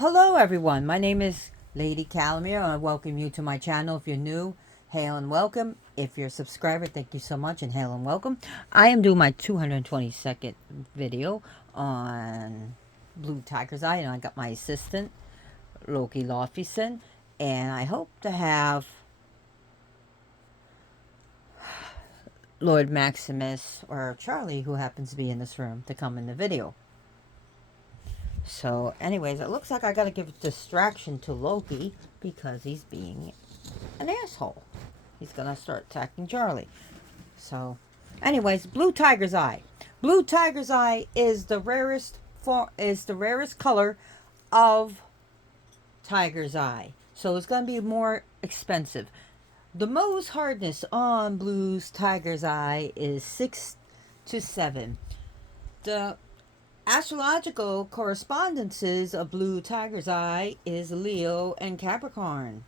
Hello everyone, my name is Lady Calamere and I welcome you to my channel. If you're new, hail and welcome. If you're a subscriber, thank you so much and hail and welcome. I am doing my 222nd video on Blue Tiger's Eye, and I got my assistant Loki Lofison, and I hope to have Lord Maximus or Charlie, who happens to be in this room, to come in the video. So anyways, it looks like I gotta give a distraction to Loki because he's being an asshole. He's gonna start attacking Charlie. So anyways, Blue Tiger's Eye. Blue Tiger's Eye is the rarest color of Tiger's Eye. So it's gonna be more expensive. The Mohs hardness on Blue's Tiger's Eye is 6 to 7. The astrological correspondences of Blue Tiger's Eye is Leo and Capricorn.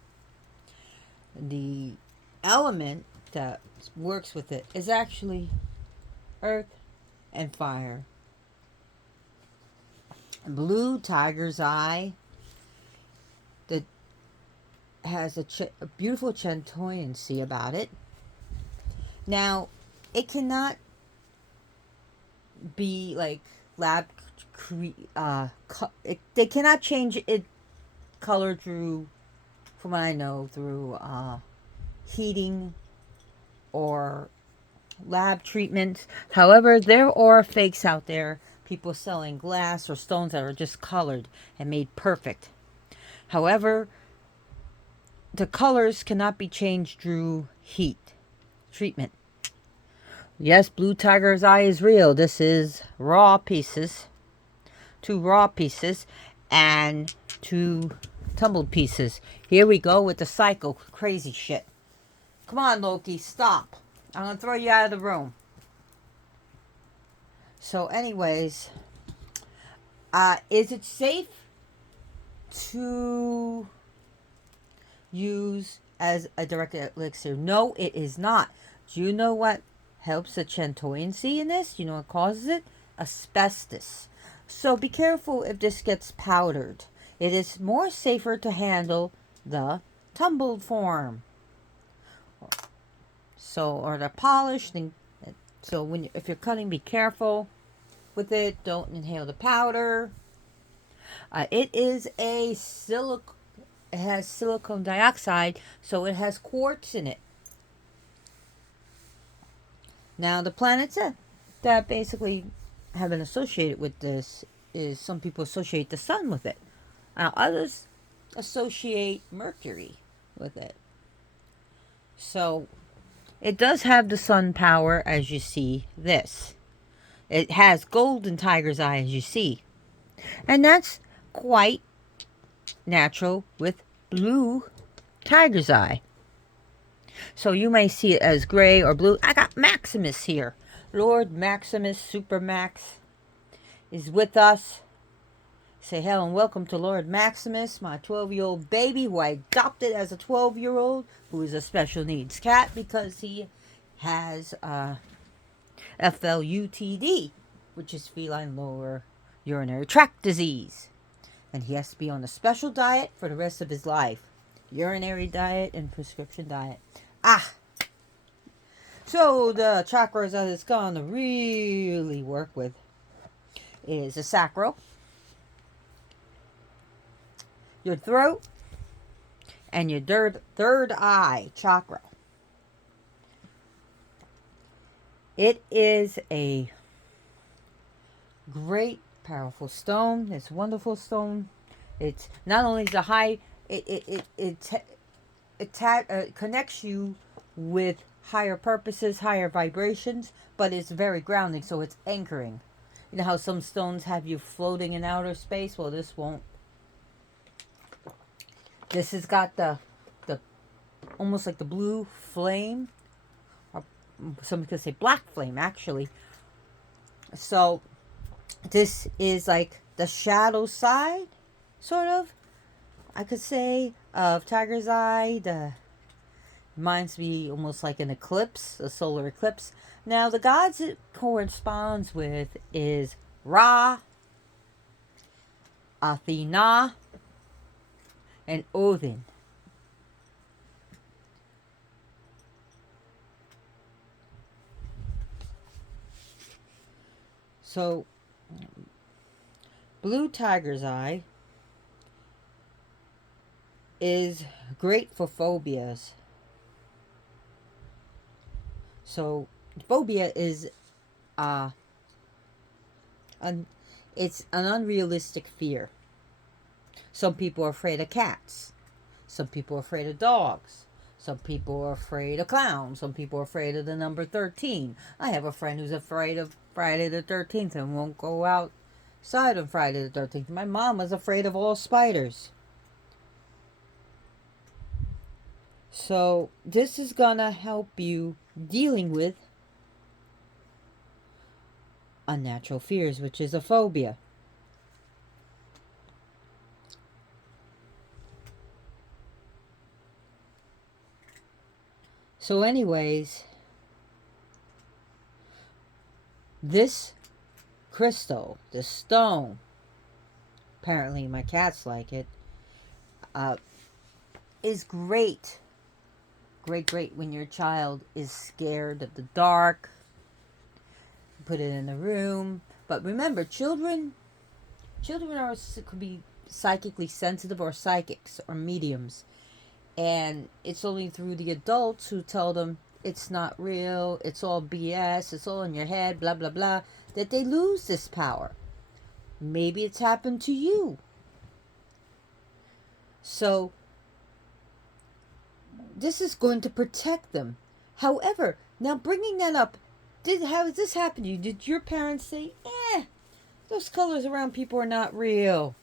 The element that works with it is actually earth and fire. Blue Tiger's Eye that has a beautiful chantoyancy about it. Now, it cannot be like they cannot change it color through, from what I know, through heating or lab treatments. However, there are fakes out there, people selling glass or stones that are just colored and made perfect. However, the colors cannot be changed through heat treatment. Yes, Blue Tiger's Eye is real. This is raw pieces, 2 raw pieces and 2 tumbled pieces. Here we go with the cycle crazy shit. Come on, Loki, stop. I'm gonna throw you out of the room. So anyways, is it safe to use as a direct elixir? No, it is not. Do you know what helps the chantoyancy in this? You know what causes it? Asbestos. So be careful if this gets powdered. It is more safer to handle the tumbled form. So, or the polished. So if you're cutting, be careful with it. Don't inhale the powder. It is a it has silicon dioxide, so it has quartz in it. Now, the planets that basically have been associated with this is, some people associate the sun with it. Now, others associate Mercury with it. So, it does have the sun power, as you see this. It has golden tiger's eye, as you see. And that's quite natural with blue tiger's eye. So you may see it as gray or blue. I got Maximus here. Lord Maximus Supermax is with us. Say hello and welcome to Lord Maximus, my 12-year-old baby who I adopted as a 12-year-old, who is a special needs cat because he has FLUTD, which is feline lower urinary tract disease. And he has to be on a special diet for the rest of his life. Urinary diet and prescription diet. So the chakras that it's going to really work with is the sacral, your throat, and your third eye chakra. It is a great, powerful stone. It's a wonderful stone. It's not only the high, it connects you with higher purposes, higher vibrations, but it's very grounding, so it's anchoring. You know how some stones have you floating in outer space? Well, this won't. This has got the almost like the blue flame, or some could say black flame, actually. So this is like the shadow side, sort of, I could say, of Tiger's Eye. The reminds me almost like an eclipse, a solar eclipse. Now, the gods it corresponds with is Ra, Athena, and Odin. So, blue tiger's eye is great for phobias. So, phobia is uh, an, it's an unrealistic fear. Some people are afraid of cats. Some people are afraid of dogs. Some people are afraid of clowns. Some people are afraid of the number 13. I have a friend who's afraid of Friday the 13th and won't go outside on Friday the 13th. My mom was afraid of all spiders. So, this is gonna help you dealing with unnatural fears, which is a phobia. So, anyways, this crystal, this stone, apparently my cats like it, uh, is great. Great when your child is scared of the dark. Put it in the room. But remember, children could be psychically sensitive or psychics or mediums. And it's only through the adults who tell them it's not real, it's all BS, it's all in your head, blah, blah, blah, that they lose this power. Maybe it's happened to you. So, this is going to protect them. However, now bringing that up, how did this happen to you? Did your parents say, those colors around people are not real?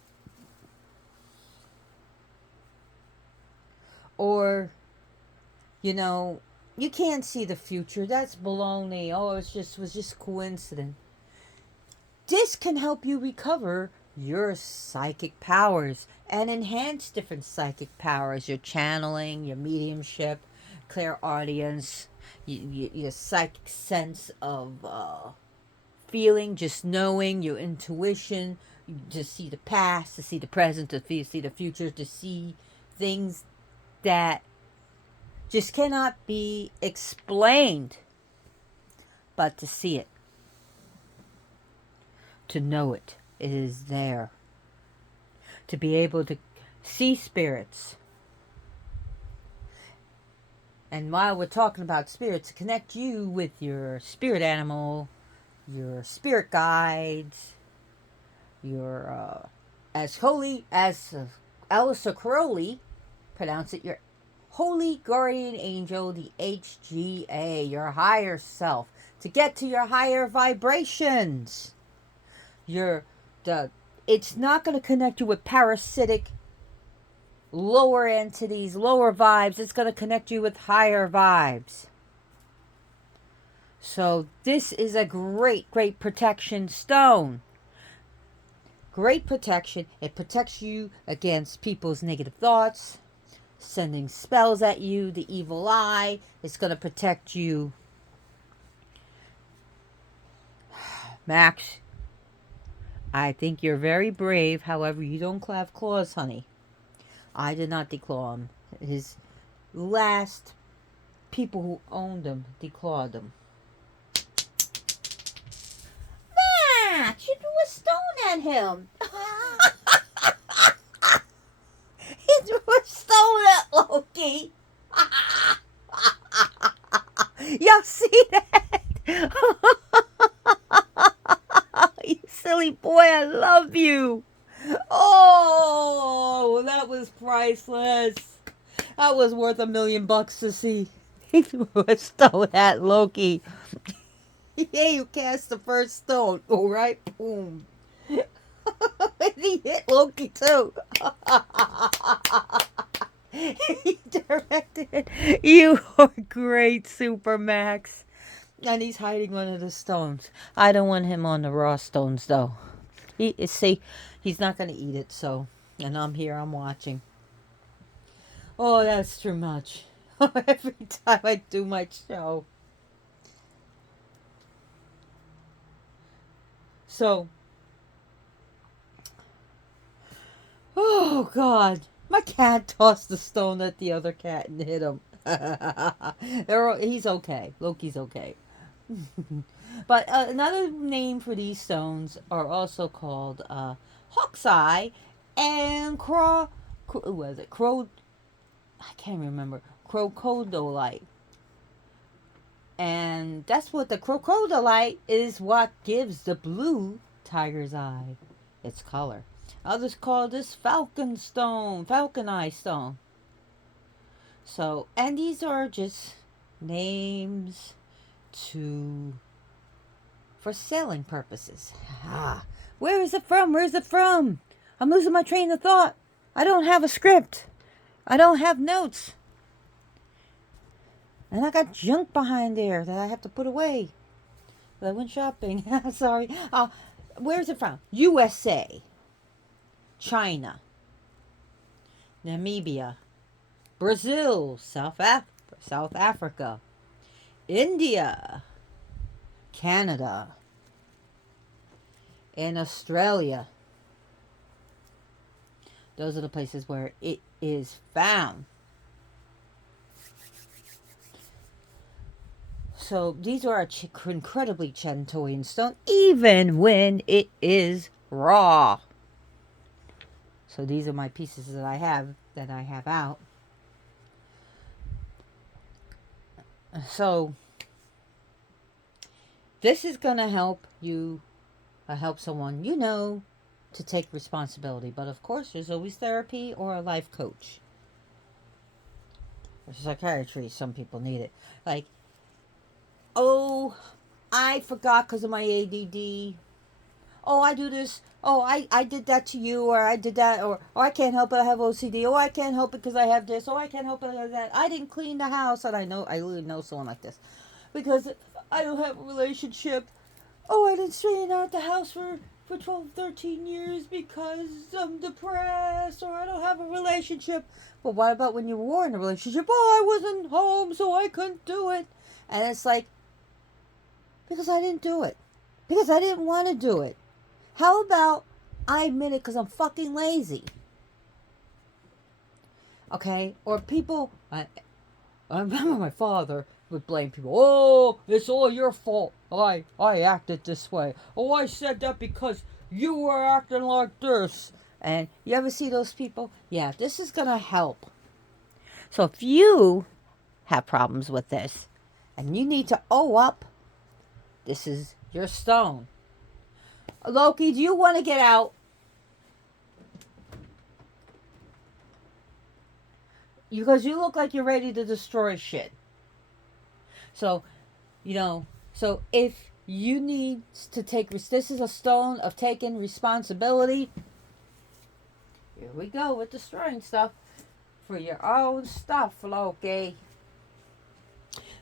Or, you can't see the future. That's baloney. Oh, was just coincidence. This can help you recover your psychic powers and enhance different psychic powers. Your channeling, your mediumship, clairaudience, your psychic sense of feeling, just knowing, your intuition, to see the past, to see the present, to see the future, to see things that just cannot be explained, but to see it, to know it. It is there. To be able to see spirits. And while we're talking about spirits, to connect you with your spirit animal, your spirit guides, your, as holy as Aleister Crowley pronounce it, your holy guardian angel, the HGA, your higher self, to get to your higher vibrations. It's not going to connect you with parasitic lower entities, lower vibes. It's going to connect you with higher vibes. So this is a great protection stone. Great protection. It protects you against people's negative thoughts, sending spells at you, the evil eye. It's going to protect you. Max, I think you're very brave. However, you don't have claws, honey. I did not declaw him. His last people who owned him declawed him. Max, you threw a stone at him. He threw a stone at Loki. Y'all see that? You silly boy, I love you. Oh, that was priceless. That was worth $1 million to see. He threw a stone at Loki. Yeah, you cast the first stone. All right, boom. And he hit Loki too. He directed it. You are great, Super Max. And he's hiding one of the stones. I don't want him on the raw stones though. He's not gonna eat it. So, and I'm here. I'm watching. Oh, that's too much. Every time I do my show. So, oh God. My cat tossed the stone at the other cat and hit him. He's okay. Loki's okay. But another name for these stones are also called hawk's eye and what was it? I can't remember. Crocodolite. And that's what the crocodolite is, what gives the blue tiger's eye its color. Others call this falcon eye stone. So, and these are just names to for selling purposes. Ah, where is it from? Where's it from? I'm losing my train of thought. I don't have a script. I don't have notes. And I got junk behind there that I have to put away. I went shopping. Sorry. Where's it from? USA, China, Namibia, Brazil, South Africa, India, Canada, and Australia. Those are the places where it is found. So these are incredibly Chentoyan stone, even when it is raw. So these are my pieces that I have out. So this is gonna help you, help someone you know to take responsibility. But of course, there's always therapy or a life coach. Or psychiatry, some people need it. Like, oh, I forgot because of my ADD. Oh, I do this. Oh, I did that to you, or I did that, or oh, I can't help it, I have OCD. Oh, I can't help it because I have this. Oh, I can't help it, I have that. I didn't clean the house, and I really know someone like this because I don't have a relationship. Oh, I didn't straighten out the house for 12, 13 years because I'm depressed, or I don't have a relationship. But what about when you were in a relationship? Oh, I wasn't home, so I couldn't do it. And it's like, because I didn't do it. Because I didn't want to do it. How about I admit it because I'm fucking lazy? Okay? Or people, I remember my father would blame people. Oh, it's all your fault. I acted this way. Oh, I said that because you were acting like this. And you ever see those people? Yeah, this is going to help. So if you have problems with this and you need to owe up, this is your stone. Loki, do you want to get out? Because you look like you're ready to destroy shit. So, so if you need to take, this is a stone of taking responsibility. Here we go with destroying stuff for your own stuff, Loki.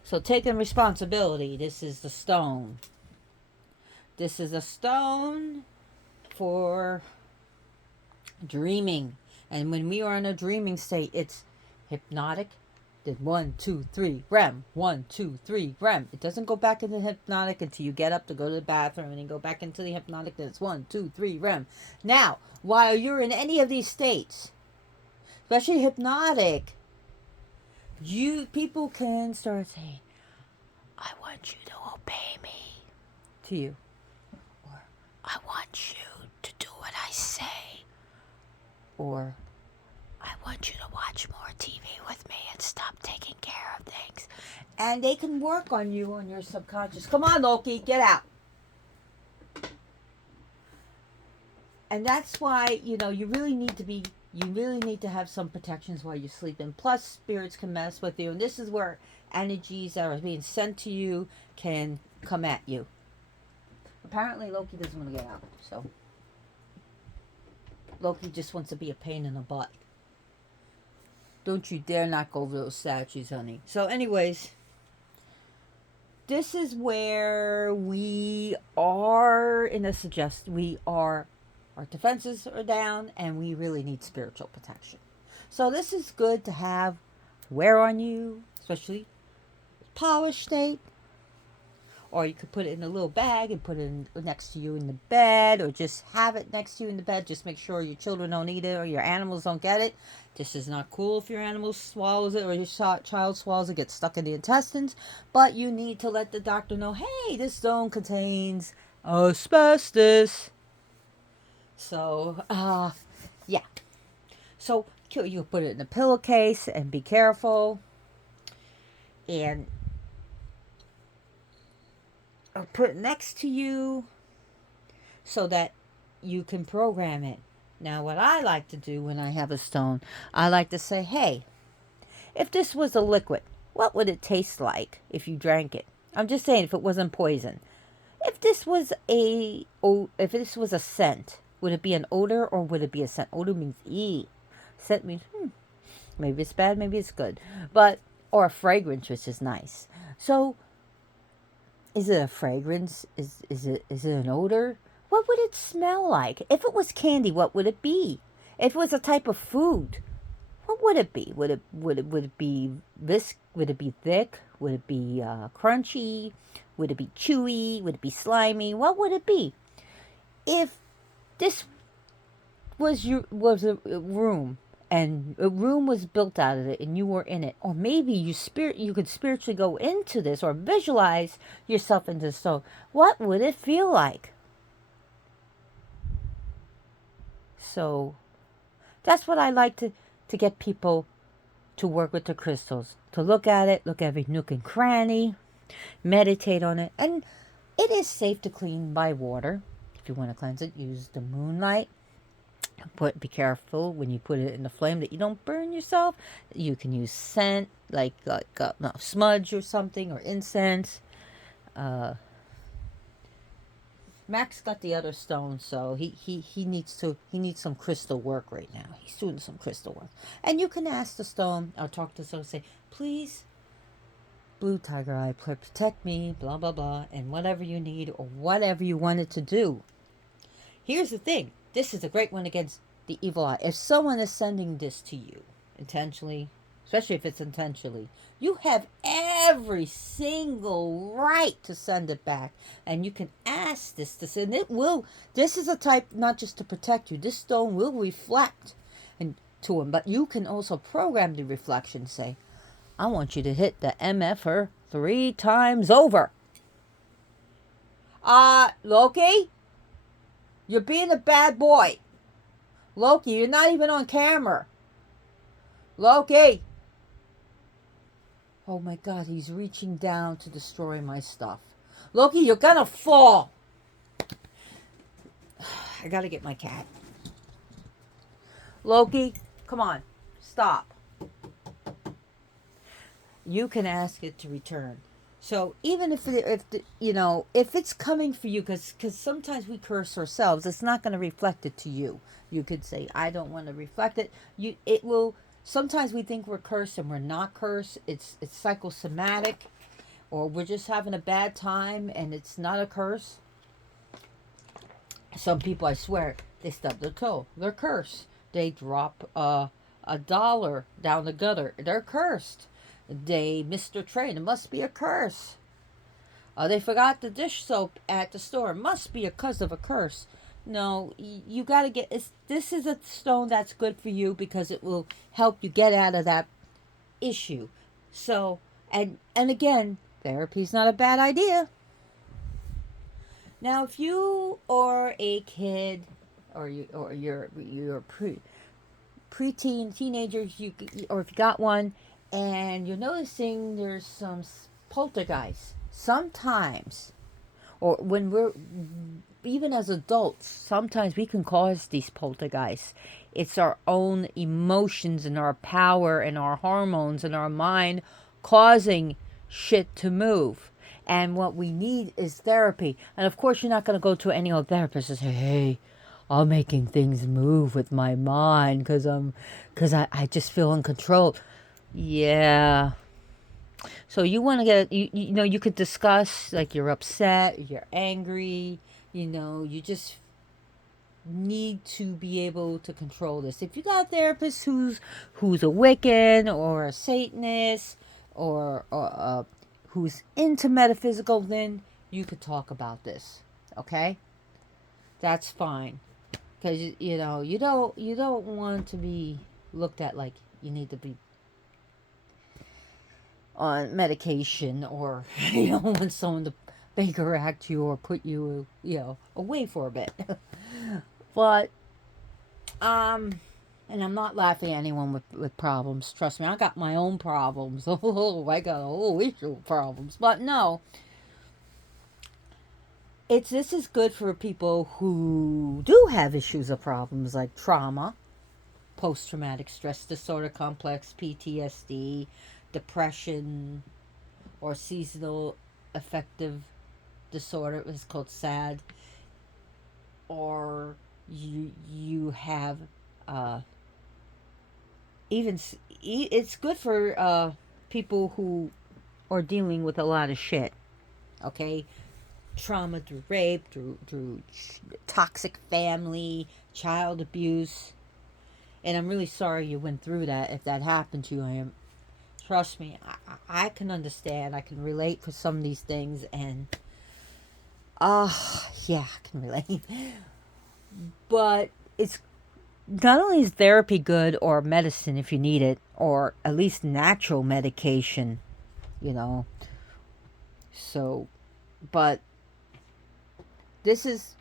So taking responsibility, this is the stone. This is a stone for dreaming. And when we are in a dreaming state, it's hypnotic. Did 1, 2, 3 REM. 1, 2, 3 REM. It doesn't go back into hypnotic until you get up to go to the bathroom and then go back into the hypnotic. Then it's 1, 2, 3 REM. Now, while you're in any of these states, especially hypnotic, people can start saying, "I want you to obey me," to you, or "I want you to do what I say," or "I want you to watch more TV with me and stop taking care of things." And they can work on you, on your subconscious. Come on, Loki, get out. And that's why, you really need to have some protections while you're sleeping. Plus, spirits can mess with you. And this is where energies that are being sent to you can come at you. Apparently, Loki doesn't want to get out. So, Loki just wants to be a pain in the butt. Don't you dare knock over those statues, honey. So, anyways, this is where we are our defenses are down and we really need spiritual protection. So this is good to wear on you, especially polished state, or you could put it in a little bag and put it next to you in the bed, or just have it next to you in the bed. Just make sure your children don't eat it or your animals don't get it. This is not cool if your animal swallows it or your child swallows it, gets stuck in the intestines. But you need to let the doctor know, hey, this stone contains asbestos. So, yeah. So you put it in a pillowcase and be careful. And put it next to you so that you can program it. Now, what I like to do when I have a stone, I like to say, hey, if this was a liquid, what would it taste like if you drank it? I'm just saying, if it wasn't poison. If this was a scent, would it be an odor or would it be a scent? Odor means scent means maybe it's bad, maybe it's good, but or a fragrance, which is nice. So, is it a fragrance? Is it an odor? What would it smell like? If it was candy, what would it be? If it was a type of food, what would it be? Would it be would it be thick? Would it be crunchy? Would it be chewy? Would it be slimy? What would it be? If this was a room and a room was built out of it and you were in it, or maybe you could spiritually go into this or visualize yourself into the stone, what would it feel like? So that's what I like to get people to work with the crystals, to look at it, look at every nook and cranny, meditate on it. And it is safe to clean by water. If you want to cleanse it, use the moonlight. Be careful when you put it in the flame that you don't burn yourself. You can use scent like smudge or something, or incense. Max got the other stone, so he needs some crystal work right now. He's doing some crystal work, and you can ask the stone or talk to the stone, say, please, blue tiger eye, protect me, blah blah blah, and whatever you need or whatever you want it to do. Here's the thing: this is a great one against the evil eye. If someone is sending this to you intentionally, especially if it's intentionally, you have every single right to send it back. And you can ask this to send it. This is a type not just to protect you. This stone will reflect to him, but you can also program the reflection. Say, I want you to hit the MFer 3 times over. Loki, you're being a bad boy. Loki, you're not even on camera. Loki. Oh my God, he's reaching down to destroy my stuff. Loki, you're gonna fall. I gotta get my cat. Loki, come on, stop. You can ask it to return. So even if it's coming for you, because sometimes we curse ourselves, it's not going to reflect it to you. You could say, I don't want to reflect it. It will. Sometimes we think we're cursed and we're not cursed. It's psychosomatic, or we're just having a bad time and it's not a curse. Some people, I swear, they stub their toe. They're cursed. They drop a dollar down the gutter. They're cursed. They missed their train. It must be a curse. They forgot the dish soap at the store. It must be because of a curse. No, you got to get... This is a stone that's good for you because it will help you get out of that issue. So, and again, therapy's not a bad idea. Now, if you are a kid or you're preteen, teenager, or if you got one, and you're noticing there's some poltergeist sometimes, or when we're even as adults, sometimes we can cause these poltergeists. It's our own emotions and our power and our hormones and our mind causing shit to move. And what we need is therapy. And of course, you're not going to go to any old therapist and say, hey, I'm making things move with my mind because I just feel in control. Yeah. So you want to get, you could discuss, like, you're upset, you're angry, you just need to be able to control this. If you got a therapist who's a Wiccan or a Satanist or who's into metaphysical, then you could talk about this. Okay? That's fine. Because you don't want to be looked at like you need to be on medication, or want someone to Baker act you or put you away for a bit. But and I'm not laughing at anyone with problems. Trust me, I got my own problems. Oh, I got a whole issue of problems. But no, this is good for people who do have issues or problems like trauma, post traumatic stress disorder complex, PTSD, depression, or seasonal affective disorder. It's called SAD. Or you have uh, even it's good for people who are dealing with a lot of shit. Okay, trauma through rape, through toxic family, child abuse, and I'm really sorry you went through that. If that happened to you, trust me, I can understand. I can relate for some of these things, and yeah, I can relate. But it's not only is therapy good, or medicine if you need it, or at least natural medication, you know. So, but this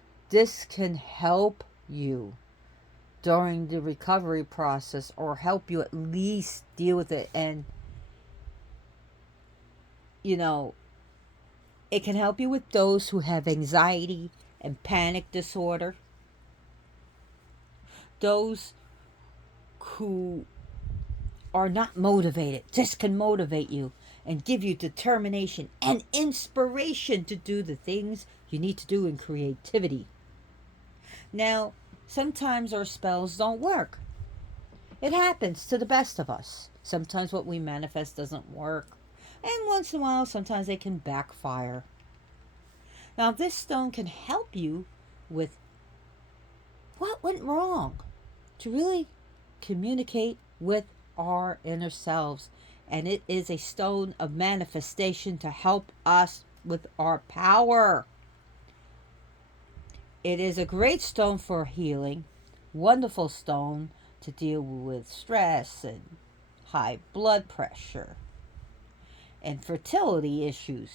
can help you during the recovery process, or help you at least deal with it. And you know, it can help you with those who have anxiety and panic disorder, those who are not motivated. This can motivate you and give you determination and inspiration to do the things you need to do in creativity. Now, sometimes our spells don't work. It happens to the best of us. Sometimes what we manifest doesn't work. And once in a while, sometimes they can backfire. Now, this stone can help you with what went wrong, to really communicate with our inner selves. And it is a stone of manifestation to help us with our power. It is a great stone for healing, wonderful stone to deal with stress and high blood pressure and fertility issues.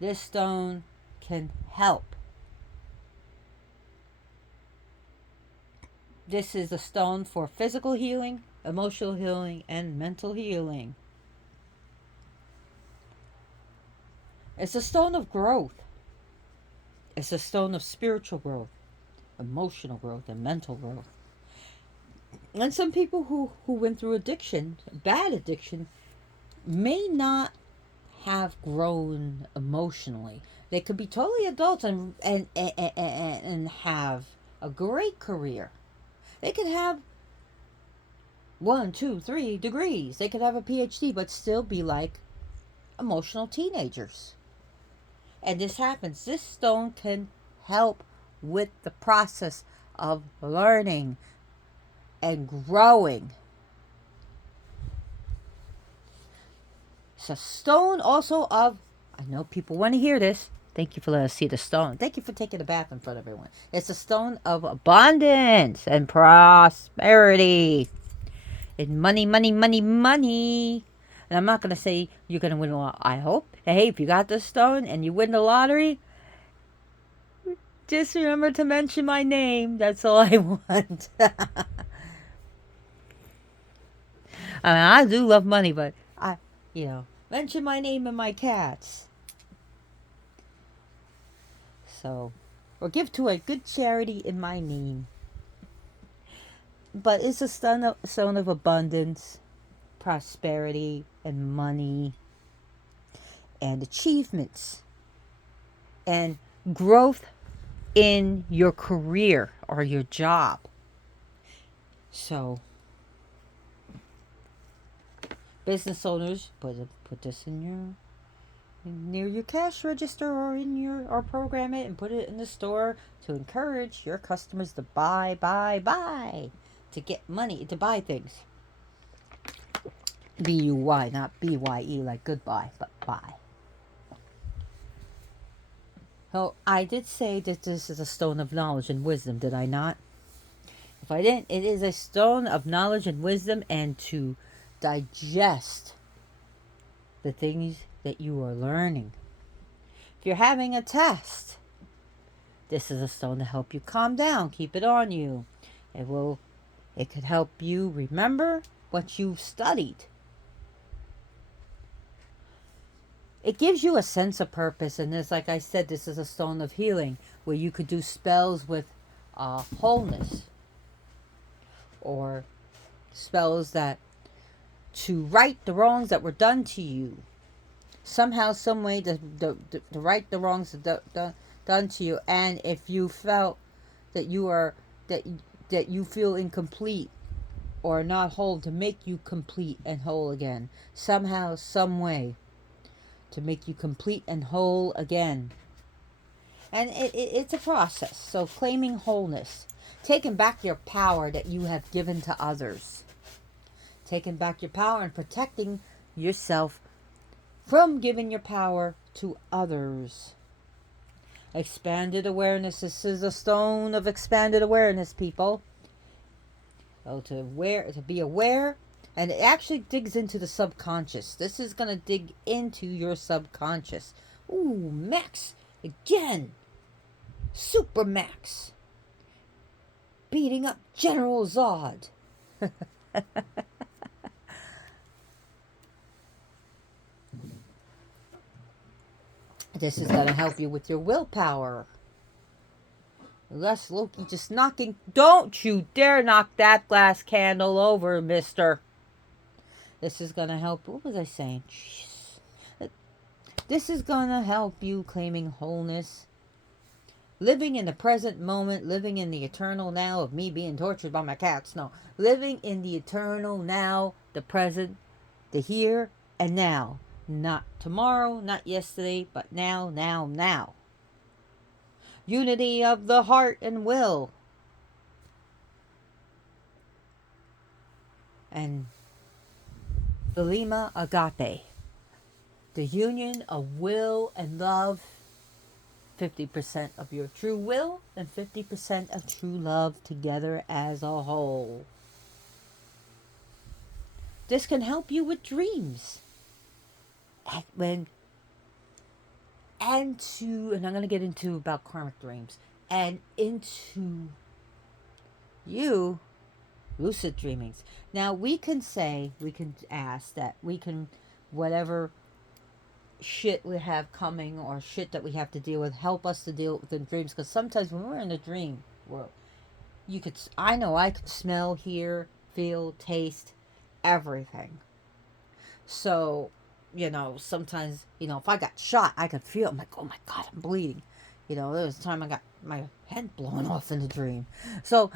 This stone can help. This is a stone for physical healing, emotional healing, and mental healing. It's a stone of growth. It's a stone of spiritual growth, emotional growth, and mental growth. And some people who went through addiction, bad addiction, may not have grown emotionally. They could be totally adults and have a great career. They could have 1, 2, 3 degrees. They could have a PhD, but still be like emotional teenagers. And this happens. This stone can help with the process of learning and growing. It's a stone also of, I know people want to hear this. Thank you for letting us see the stone. Thank you for taking a bath in front of everyone. It's a stone of abundance and prosperity. And money, money, money, money. And I'm not going to say you're going to win a lot. I hope. Hey, if you got this stone and you win the lottery, just remember to mention my name. That's all I want. I mean, I do love money, but mention my name and my cats. So, or give to a good charity in my name. But it's a stone of abundance, prosperity, and money, and achievements, and growth in your career or your job. So, business owners, put this near your cash register, or or program it and put it in the store to encourage your customers to buy, to get money, to buy things. BUY, not BYE like goodbye, but buy. Oh, I did say that this is a stone of knowledge and wisdom, did I not? If I didn't, it is a stone of knowledge and wisdom and to digest the things that you are learning. If you're having a test, this is a stone to help you calm down, keep it on you. It could help you remember what you've studied. It gives you a sense of purpose, and this, like I said, this is a stone of healing where you could do spells with wholeness, or spells that to right the wrongs that were done to you. Somehow, some way to right the wrongs done to you, and if you felt that you are that that you feel incomplete or not whole, to make you complete and whole again. Somehow, some way to make you complete and whole again. And it's a process. So claiming wholeness, taking back your power that you have given to others, taking back your power and protecting yourself from giving your power to others. Expanded awareness. This is a stone of expanded awareness, people. Oh, to be aware, and it actually digs into the subconscious. This is going to dig into your subconscious. Ooh, Max again. Super Max beating up General Zod. This is going to help you with your willpower. Unless Loki just knocking. Don't you dare knock that glass candle over, mister. This is going to help. What was I saying? Jeez. This is going to help you claiming wholeness. Living in the present moment. Living in the eternal now of me being tortured by my cats. No. Living in the eternal now. The present. The here and now. Not tomorrow. Not yesterday. But now, now, now. Unity of the heart and will. And Thelema Agape. The union of will and love. 50% of your true will and 50% of true love together as a whole. This can help you with dreams. And I'm going to get into about karmic dreams, and into you lucid dreamings. Now we can ask that we can, whatever shit we have coming or shit that we have to deal with, help us to deal with the dreams, because sometimes when we're in a dream world, I could smell, hear, feel, taste everything. So sometimes, if I got shot, I could feel, I'm like, oh my God, I'm bleeding. There was a time I got my head blown off in the dream. So,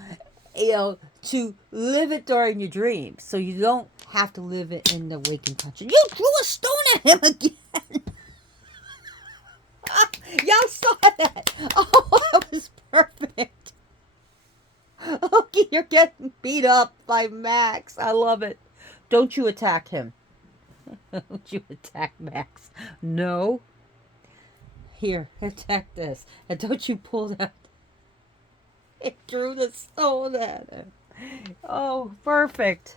to live it during your dream, so you don't have to live it in the waking conscious. You threw a stone at him again. Y'all saw that. Oh, that was perfect. Okay, you're getting beat up by Max. I love it. Don't you attack him. Don't you attack Max. No. Here, attack this. And don't you pull that. It threw the stone at him. Oh, perfect.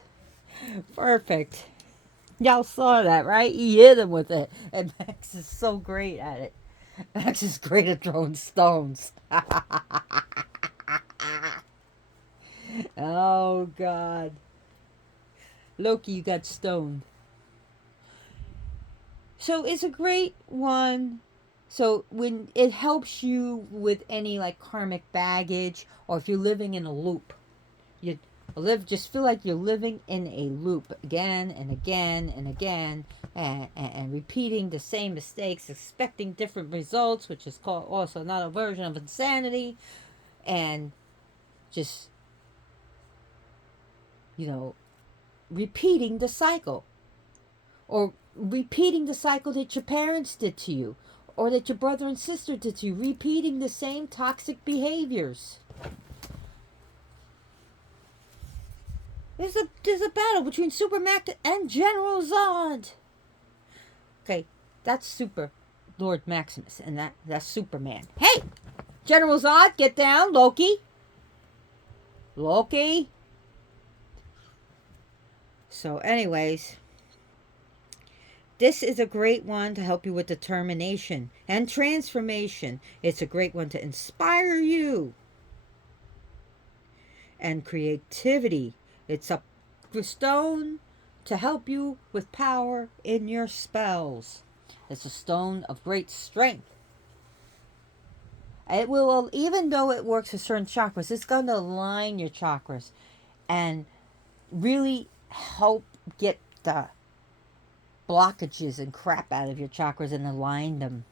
Perfect. Y'all saw that, right? He hit him with it. And Max is so great at it. Max is great at throwing stones. Oh, God. Loki, you got stoned. So it's a great one. So when it helps you with any like karmic baggage, or if you're living in a loop, just feel like you're living in a loop again and again and again, and repeating the same mistakes, expecting different results, which is called also another version of insanity, and just repeating the cycle, or repeating the cycle that your parents did to you, or that your brother and sister did to you, repeating the same toxic behaviors. There's a battle between Super Mac and General Zod. Okay, that's Super. Lord Maximus, and that's Superman. Hey, General Zod, get down, Loki. Loki. So, anyways, this is a great one to help you with determination and transformation. It's a great one to inspire you and creativity. It's a stone to help you with power in your spells. It's a stone of great strength. It will, even though it works with certain chakras, it's going to align your chakras and really help get the blockages and crap out of your chakras and align them.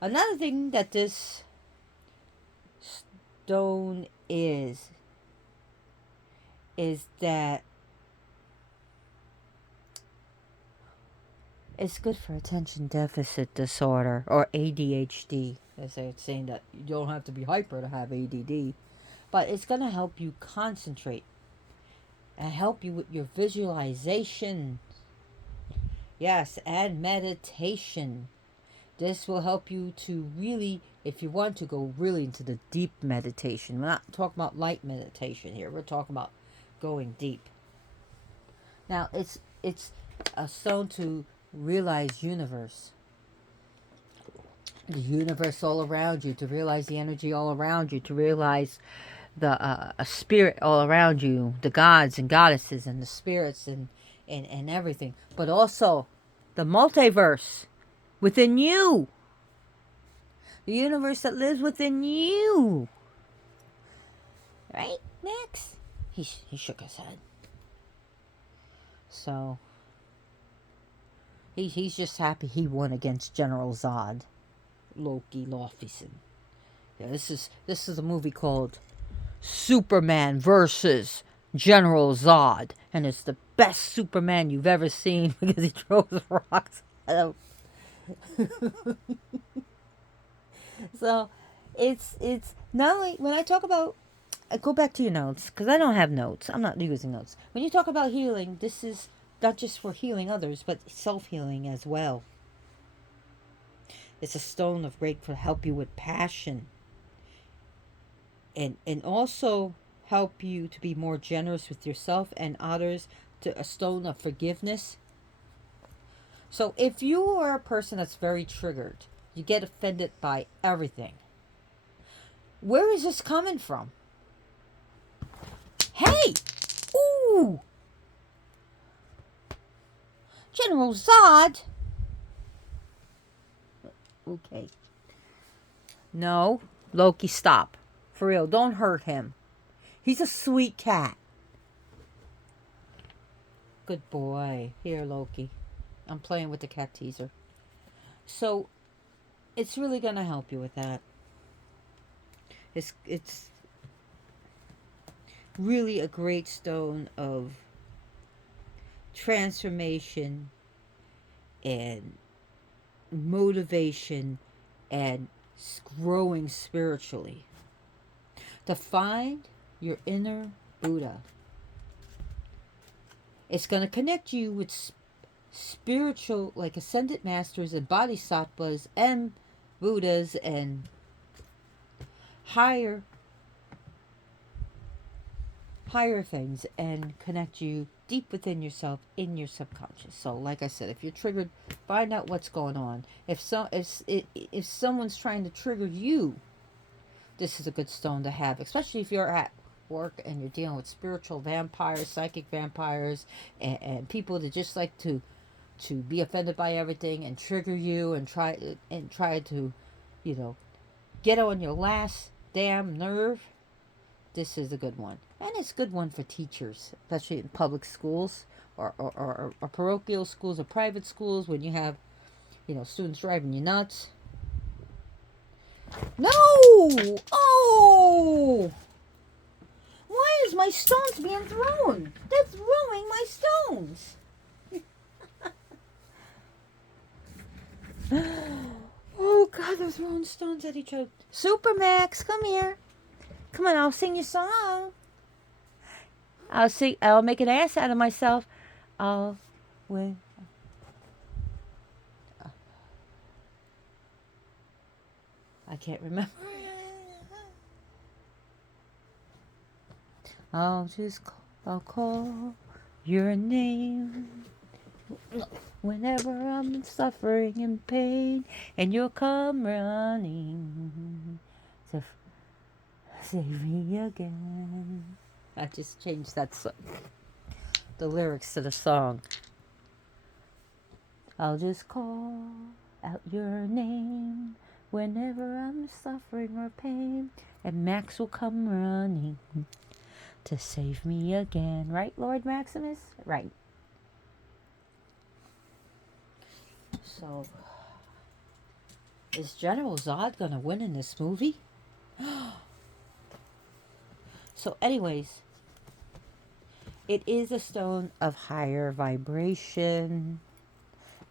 Another thing that this stone is that it's good for attention deficit disorder, or ADHD. As they're saying that you don't have to be hyper to have ADD, but it's going to help you concentrate and help you with your visualization. Yes, and meditation. This will help you to really, if you want to go really into the deep meditation. We're not talking about light meditation here. We're talking about going deep. Now, it's a stone to realize universe. The universe all around you, to realize the energy all around you, to realize the a spirit all around you, the gods and goddesses and the spirits and everything. But also the multiverse within you. The universe that lives within you. Right, Max? He shook his head. So he's just happy he won against General Zod. Loki Lofison. Yeah, this is a movie called Superman versus General Zod, and it's the best Superman you've ever seen because he throws rocks at him. So it's not only when I talk about, go back to your notes because I don't have notes. I'm not using notes. When you talk about healing, this is not just for healing others, but self-healing as well. It's a stone of great for help you with passion. And also help you to be more generous with yourself and others, to a stone of forgiveness. So if you are a person that's very triggered, you get offended by everything. Where is this coming from? Hey! Ooh! General Zod! Okay. No, Loki, stop. For real, don't hurt him. He's a sweet cat. Good boy. Here, Loki. I'm playing with the cat teaser. So, it's really going to help you with that. It's really a great stone of transformation and motivation and growing spiritually. To find your inner Buddha. It's going to connect you with spiritual, like ascended masters and bodhisattvas and Buddhas and higher things, and connect you deep within yourself in your subconscious. So like I said, if you're triggered, find out what's going on. If someone's trying to trigger you, this is a good stone to have, especially if you're at work and you're dealing with spiritual vampires, psychic vampires, and people that just like to be offended by everything and trigger you and try to, get on your last damn nerve. This is a good one. And it's a good one for teachers, especially in public schools or parochial schools or private schools when you have, students driving you nuts. No! Oh! Why is my stones being thrown? That's throwing my stones. Oh, God, they're throwing stones at each other. Super Max, come here. Come on, I'll sing your song. I'll make an ass out of myself. I'll win. I can't remember. I'll call your name whenever I'm suffering in pain, and you'll come running to save me again. I just changed the lyrics to the song. I'll just call out your name whenever I'm suffering or pain, and Max will come running to save me again. Right, Lord Maximus? Right. So, is General Zod gonna win in this movie? So, anyways, it is a stone of higher vibration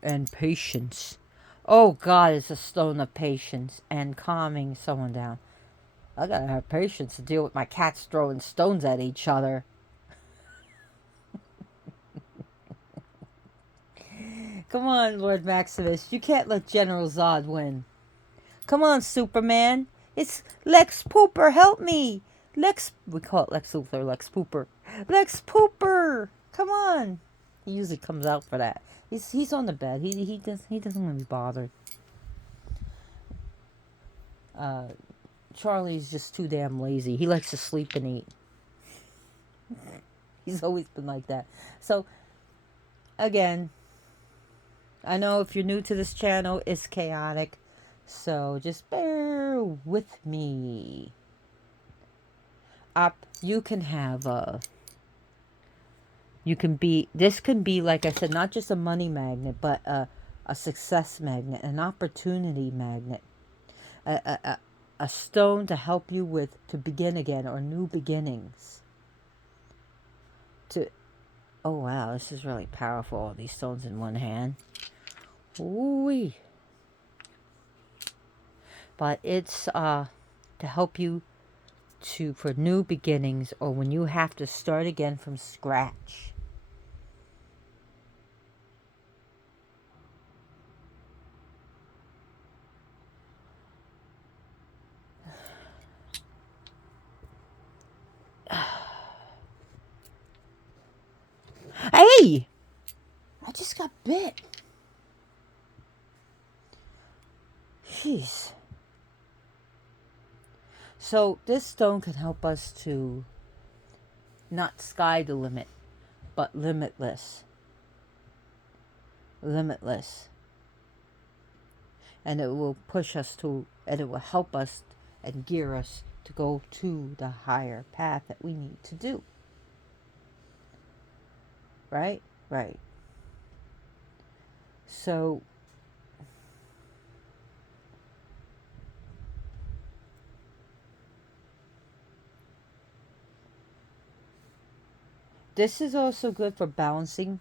and patience. Oh God, it's a stone of patience and calming someone down. I gotta have patience to deal with my cats throwing stones at each other. Come on, Lord Maximus. You can't let General Zod win. Come on, Superman. It's Lex Pooper. Help me. We call it Lex Luthor, Lex Pooper. Lex Pooper. Come on. He usually comes out for that. He's on the bed. He doesn't want to be bothered. Charlie's just too damn lazy. He likes to sleep and eat. He's always been like that. So, again, I know if you're new to this channel, it's chaotic. So just bear with me. You can have this can be, like I said, not just a money magnet, but a success magnet, an opportunity magnet, a stone to help you to begin again, or new beginnings. Oh wow, this is really powerful. All these stones in one hand. Ooh-wee. But it's to help you for new beginnings, or when you have to start again from scratch. Hey! I just got bit. Jeez. So this stone can help us to not sky the limit, but limitless. Limitless. And it will push us and it will help us and gear us to go to the higher path that we need to do. Right? Right. So, this is also good for balancing,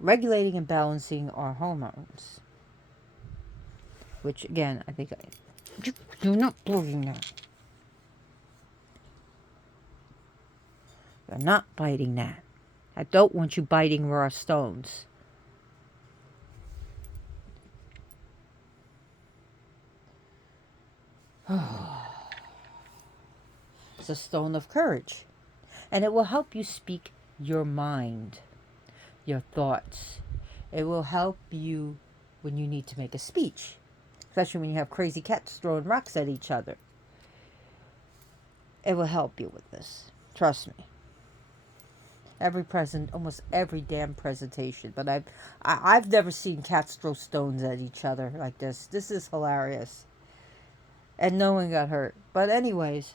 regulating and balancing our hormones. Which, again, I think you're not blowing that. You're not biting that. I don't want you biting raw stones. It's a stone of courage. And it will help you speak your mind, your thoughts. It will help you when you need to make a speech, especially when you have crazy cats throwing rocks at each other. It will help you with this. Trust me. Almost every damn presentation. But I've never seen cats throw stones at each other like this. This is hilarious. And no one got hurt. But anyways,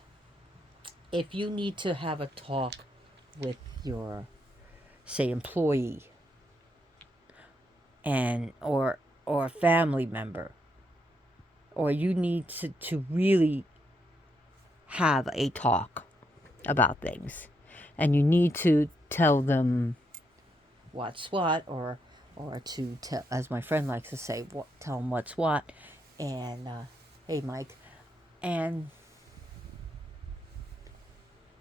if you need to have a talk with your, say, employee or a family member, or you need to really have a talk about things, and you need to tell them what's what, or to tell, as my friend likes to say, tell them what's what, and hey Mike, and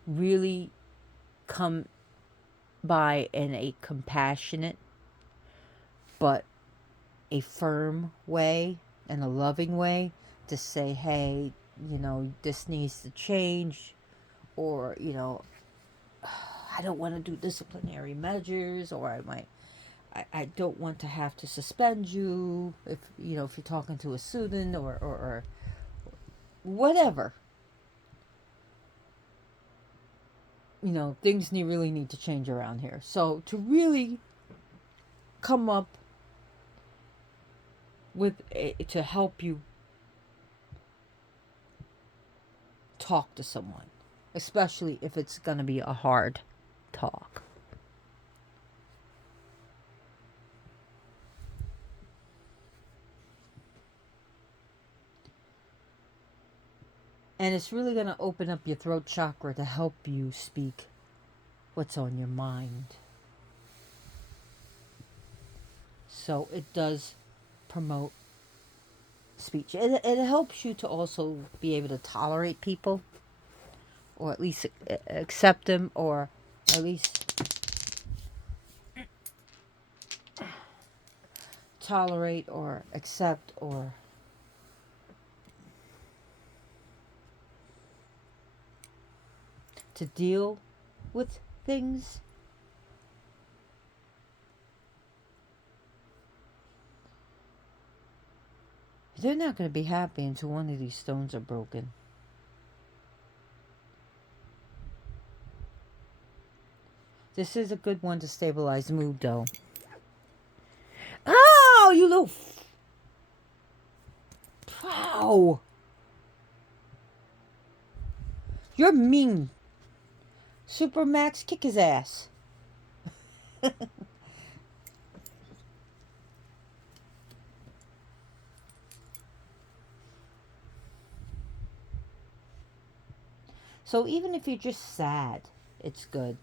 really come by in a compassionate but a firm way and a loving way, to say, hey, this needs to change, or, I don't want to do disciplinary measures, or I don't want to have to suspend you if you're talking to a student, or whatever. Things really need to change around here. So to really come up to help you talk to someone, especially if it's going to be a hard talk. And it's really going to open up your throat chakra to help you speak what's on your mind. So it does promote speech. It helps you to also be able to tolerate people, or at least accept them, or at least tolerate or accept, or to deal with things. They're not going to be happy until one of these stones are broken. This is a good one to stabilize mood, though. Oh, you little... Wow. You're mean. Supermax, kick his ass. So even if you're just sad, it's good.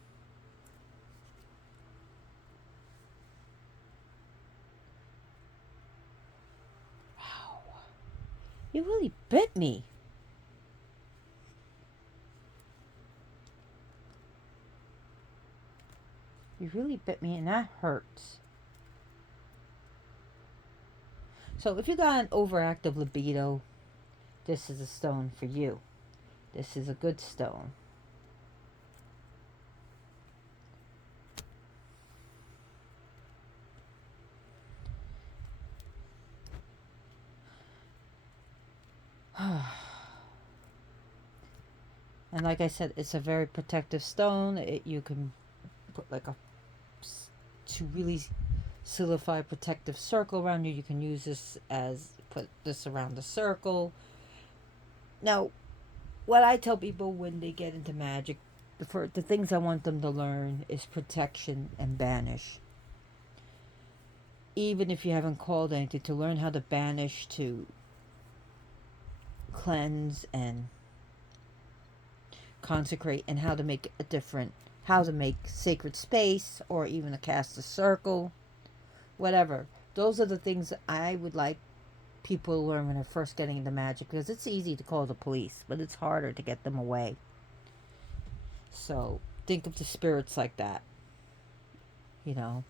Wow. You really bit me. You really bit me, and that hurts. So if you got an overactive libido, this is a stone for you. This is a good stone. And like I said, it's a very protective stone. You can put to really solidify a protective circle around you. You can use this as, put this around the circle. Now, what I tell people when they get into magic, the things I want them to learn is protection and banish. Even if you haven't called anything, to learn how to banish, to cleanse and consecrate, and how to make how to make sacred space, or even to cast a circle, whatever. Those are the things I would like people to learn when they're first getting into magic, because it's easy to call the police, but it's harder to get them away. So think of the spirits like that, you know.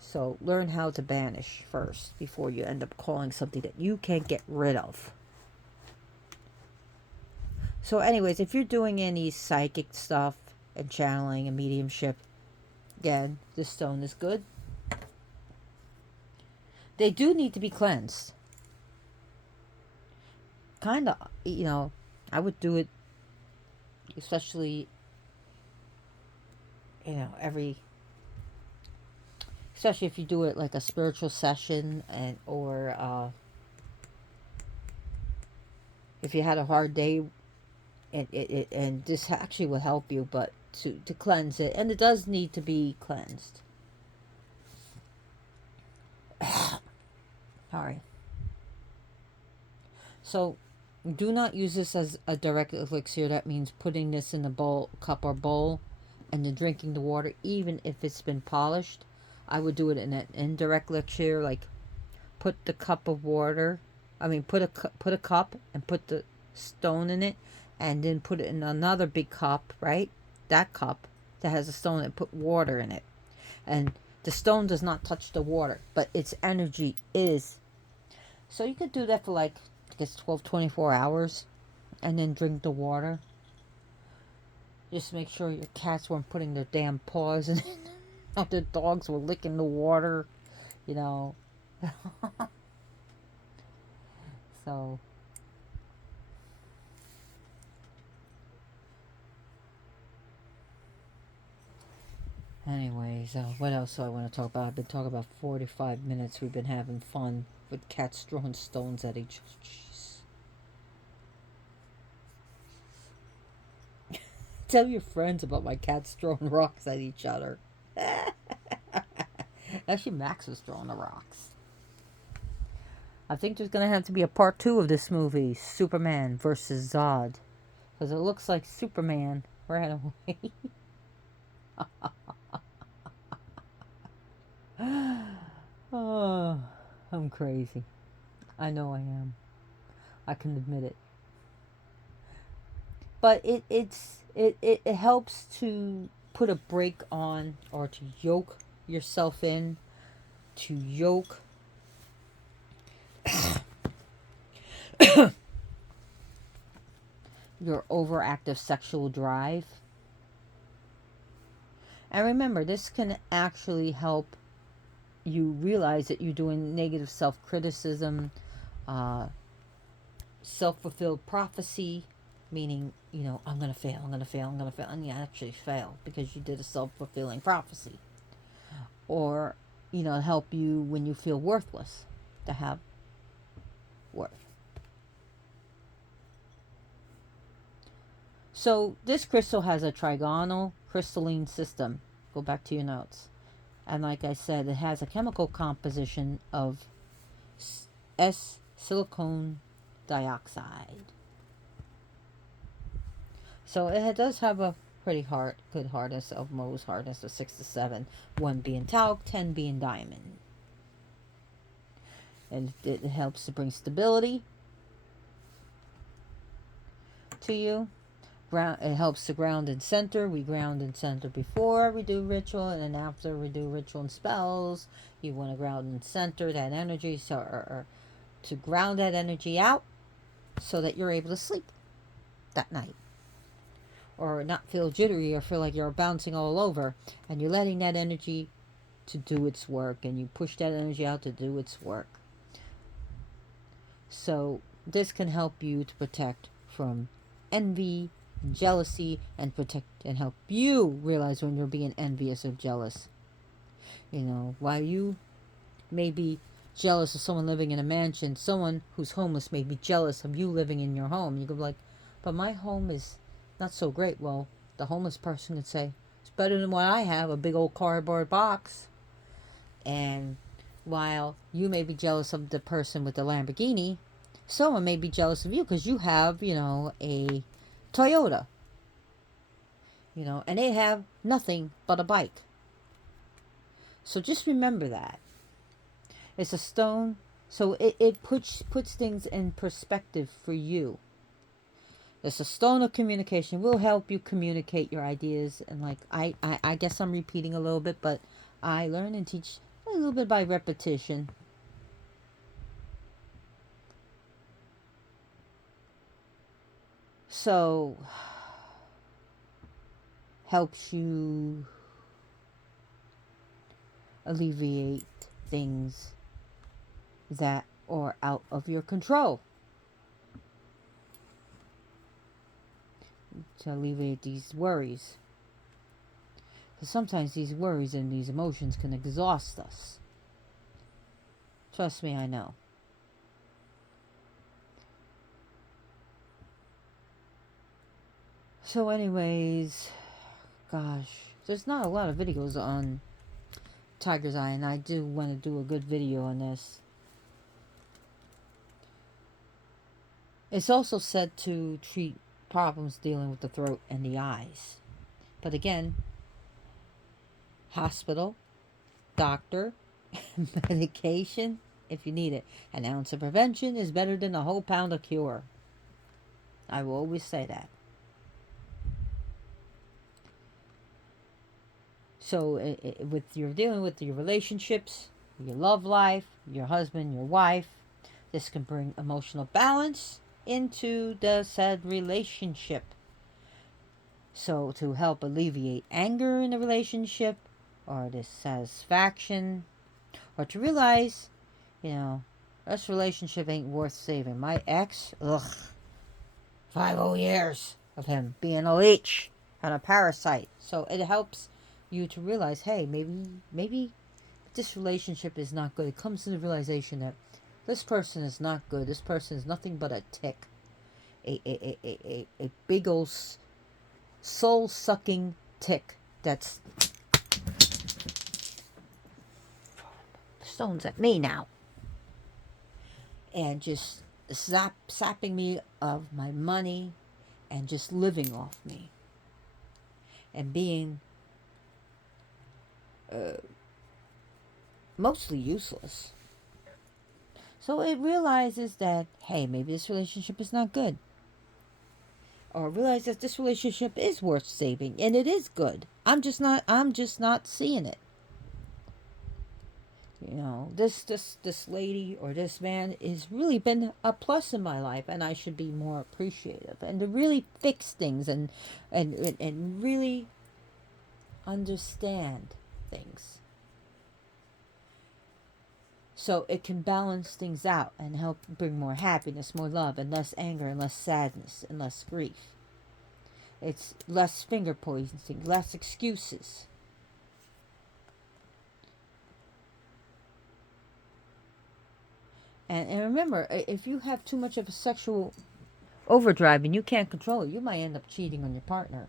So learn how to banish first before you end up calling something that you can't get rid of. So, anyways, if you're doing any psychic stuff and channeling and mediumship, again, this stone is good. They do need to be cleansed. Kind of, I would do it, especially, especially if you do it like a spiritual session, or if you had a hard day, and this actually will help you, but to cleanse it, and it does need to be cleansed. Sorry. So do not use this as a direct elixir. That means putting this in a cup or bowl, and then drinking the water, even if it's been polished. I would do it in an indirect elixir, like put the cup of water. Put a cup and put the stone in it, and then put it in another big cup, right? That cup that has a stone, and put water in it. And the stone does not touch the water, but its energy is So you could do that for like, I guess, 12, 24 hours and then drink the water. Just make sure your cats weren't putting their damn paws in it. Or the dogs were licking the water, you know. So, anyways, what else do I want to talk about? I've been talking about 45 minutes. We've been having fun with cats throwing stones at each other. Jeez. Tell your friends about my cats throwing rocks at each other. Actually, Max was throwing the rocks. I think there's going to have to be a part 2 of this movie, Superman versus Zod. Because it looks like Superman ran away. Oh, I'm crazy. I know I am. I can admit it. But it helps to put a brake on, or to yoke yourself in, to yoke your overactive sexual drive. And remember, this can actually help you realize that you're doing negative self-criticism, uh, self-fulfilled prophecy, meaning, I'm going to fail, I'm going to fail, I'm going to fail, and you actually fail because you did a self-fulfilling prophecy. Or, help you when you feel worthless, to have worth. So this crystal has a trigonal crystalline system. Go back to your notes. And like I said, it has a chemical composition of S-silicone dioxide. So it does have a pretty good hardness of Mohs hardness of 6 to 7. 1 being talc, 10 being diamond. And it helps to bring stability to you. It helps to ground and center. We ground and center before we do ritual, and then after we do ritual and spells, you want to ground and center that energy, so or to ground that energy out, so that you're able to sleep that night, or not feel jittery or feel like you're bouncing all over, and you're letting that energy to do its work, and you push that energy out to do its work. So this can help you to protect from envy, jealousy, and protect and help you realize when you're being envious or jealous. While you may be jealous of someone living in a mansion, someone who's homeless may be jealous of you living in your home. You could be like, but my home is not so great. Well, the homeless person could say, it's better than what I have, a big old cardboard box. And while you may be jealous of the person with the Lamborghini, someone may be jealous of you because you have, a Toyota. And they have nothing but a bike. So just remember that. It's a stone, so it puts things in perspective for you. It's a stone of communication. Will help you communicate your ideas. And like, I guess I'm repeating a little bit, but I learn and teach a little bit by repetition. So, helps you alleviate things that are out of your control. To alleviate these worries. Because sometimes these worries and these emotions can exhaust us. Trust me, I know. So anyways, gosh, there's not a lot of videos on Tiger's Eye, and I do want to do a good video on this. It's also said to treat problems dealing with the throat and the eyes. But again, hospital, doctor, medication if you need it. An ounce of prevention is better than a whole pound of cure. I will always say that. So with you're dealing with your relationships, your love life, your husband, your wife, This can bring emotional balance into the said relationship. So, to help alleviate anger in the relationship or dissatisfaction, or to realize, you know, this relationship ain't worth saving. My ex, ugh, 5 years of him being a leech and a parasite. So it helps you to realize, hey, maybe this relationship is not good. It comes to the realization that this person is not good. This person is nothing but a tick, a big old soul sucking tick that's stones at me now, and just sapping me of my money and just living off me and being mostly useless. So it realizes that, hey, maybe this relationship is not good. Or realize that this relationship is worth saving and it is good. I'm just not seeing it. You know, this lady or this man has really been a plus in my life, and I should be more appreciative and to really fix things and really understand things, so it can balance things out and help bring more happiness, more love, and less anger, and less sadness, and less grief. It's less finger pointing, less excuses. And remember, if you have too much of a sexual overdrive and you can't control it, you might end up cheating on your partner.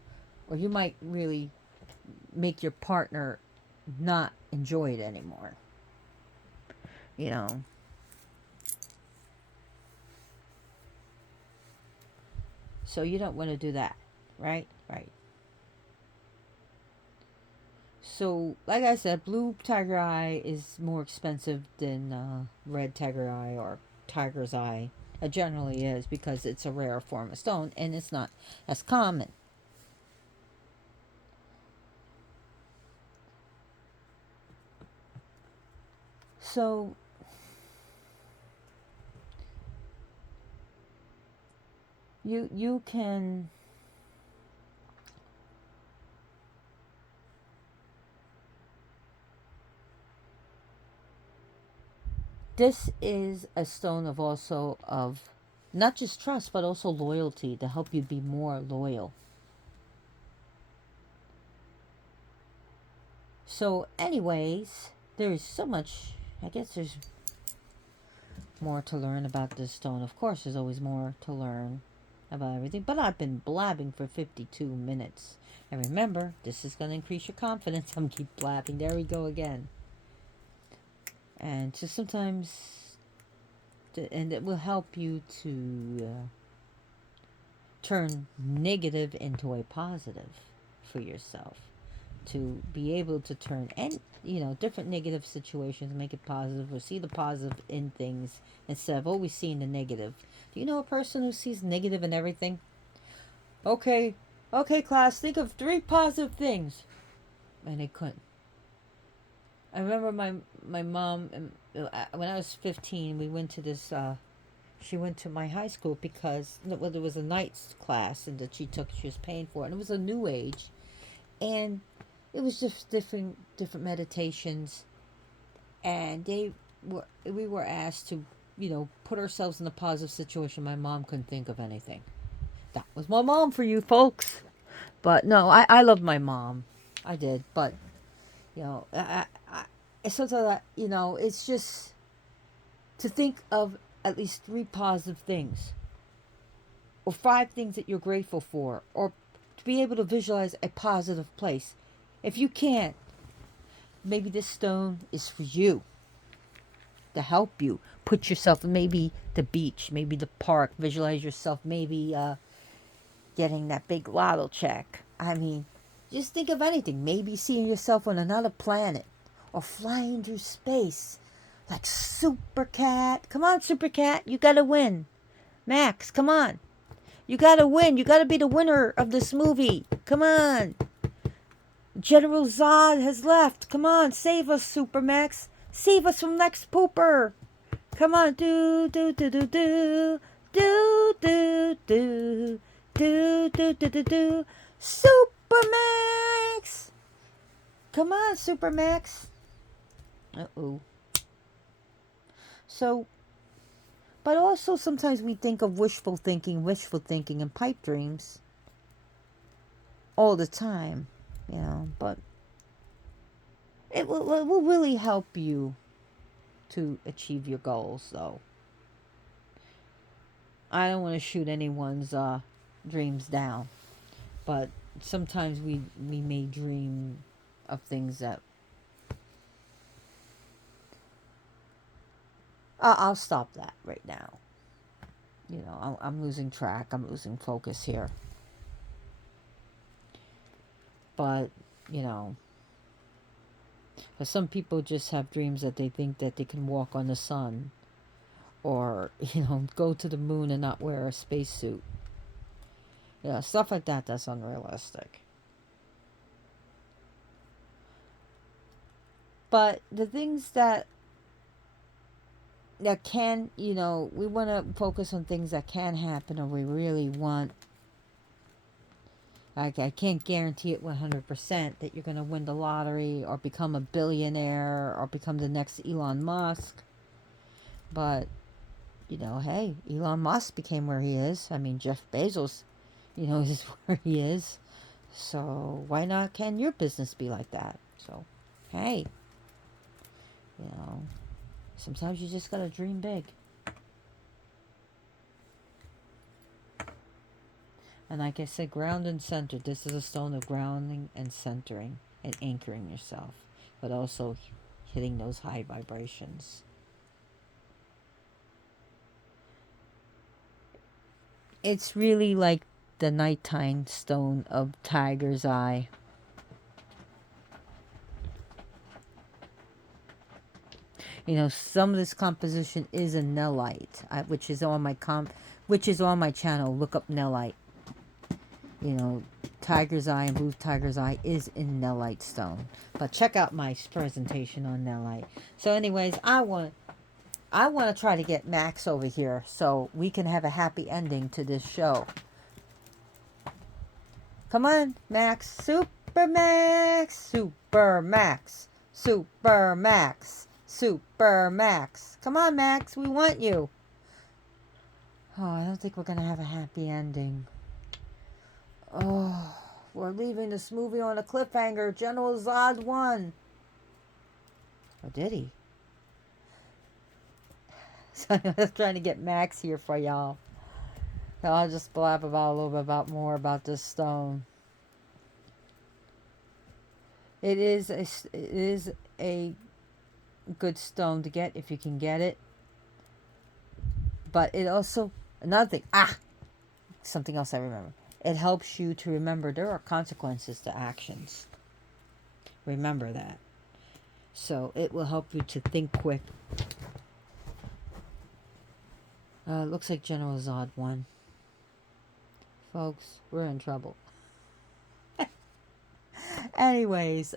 Or you might really make your partner not enjoy it anymore. You know. So you don't want to do that. Right? Right. So, like I said, blue tiger eye is more expensive than red tiger eye or tiger's eye. It generally is because it's a rare form of stone and it's not as common. So, you can this is a stone of also of not just trust but also loyalty, to help you be more loyal. So anyways, there's so much, I guess there's more to learn about this stone. Of course there's always more to learn about everything, but I've been blabbing for 52 minutes. And remember, this is going to increase your confidence. I'm keep blabbing. There we go again. And just sometimes, and it will help you to turn negative into a positive for yourself. To be able to turn different negative situations, make it positive, or see the positive in things instead of always seeing the negative. Do you know a person who sees negative in everything? Okay, class, think of 3 positive things, and they couldn't. I remember my mom, when I was 15, we went to this. She went to my high school because there was a night's class and that she was paying for it, and it was a new age, and it was just different meditations, and we were asked to put ourselves in a positive situation. My mom couldn't think of anything. That was my mom for you folks. But no, I love my mom. I did. But it's something that it's just to think of at least 3 positive things, or 5 things that you're grateful for, or to be able to visualize a positive place. If you can't, maybe this stone is for you, to help you put yourself in maybe the beach, maybe the park. Visualize yourself maybe getting that big lotto check. I mean, just think of anything. Maybe seeing yourself on another planet or flying through space like Super Cat. Come on, Super Cat, you gotta win. Max, come on. You gotta win. You gotta be the winner of this movie. Come on. General Zod has left. Come on, save us, Super Max. Save us from Lex Pooper. Come on, do do do do do do do do do do do do do. Supermax. Come on, Supermax. Uh-oh. So, but also sometimes we think of wishful thinking, and pipe dreams all the time, but it will really help you to achieve your goals, though. I don't want to shoot anyone's dreams down, but sometimes we may dream of things that I'll stop that right now. I'm losing track. I'm losing focus here. But you know, but some people just have dreams that they think that they can walk on the sun, or go to the moon and not wear a spacesuit. Yeah, stuff like that. That's unrealistic. But the things that can, we want to focus on things that can happen, or we really want. Like, I can't guarantee it 100% that you're going to win the lottery or become a billionaire or become the next Elon Musk. But, hey, Elon Musk became where he is. I mean, Jeff Bezos, is where he is. So why not can your business be like that? So, hey, sometimes you just got to dream big. And like I said, ground and center. This is a stone of grounding and centering and anchoring yourself, but also hitting those high vibrations. It's really like the nighttime stone of tiger's eye. Some of this composition is a Nellite, which is on my channel. Look up Nellite. Tiger's eye and blue tiger's eye is in Nellite stone. But check out my presentation on Nellite. So anyways, I want to try to get Max over here so we can have a happy ending to this show. Come on, Max. Super Max. Super Max. Super Max. Super Max. Come on, Max. We want you. Oh, I don't think we're going to have a happy ending. Oh, we're leaving this movie on a cliffhanger. General Zod won. Or did he? So I was trying to get Max here for y'all. So I'll just blab about a little bit more about this stone. It is a good stone to get if you can get it. But it also, another thing, something else I remember. It helps you to remember there are consequences to actions. Remember that. So it will help you to think quick. Looks like General Zod won. Folks, we're in trouble. Anyways,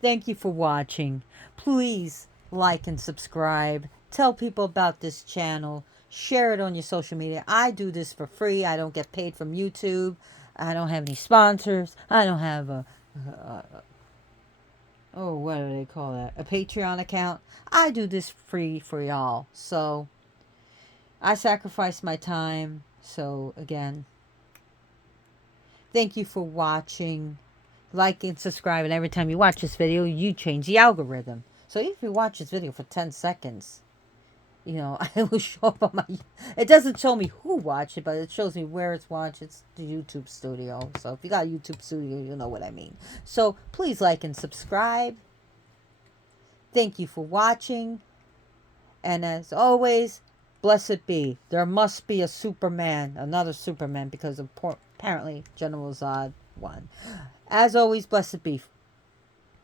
thank you for watching. Please like and subscribe. Tell people about this channel. Share it on your social media. I do this for free. I don't get paid from YouTube. I don't have any sponsors. I don't have what do they call that? A Patreon account. I do this free for y'all. So I sacrifice my time. So again, thank you for watching. Like and subscribe, and every time you watch this video, you change the algorithm. So if you watch this video for 10 seconds, I will show up on my... It doesn't show me who watched it, but it shows me where it's watched. It's the YouTube studio. So if you got a YouTube studio, you know what I mean. So please like and subscribe. Thank you for watching. And as always, blessed be. There must be a Superman, another Superman, because apparently General Zod won. As always, blessed be.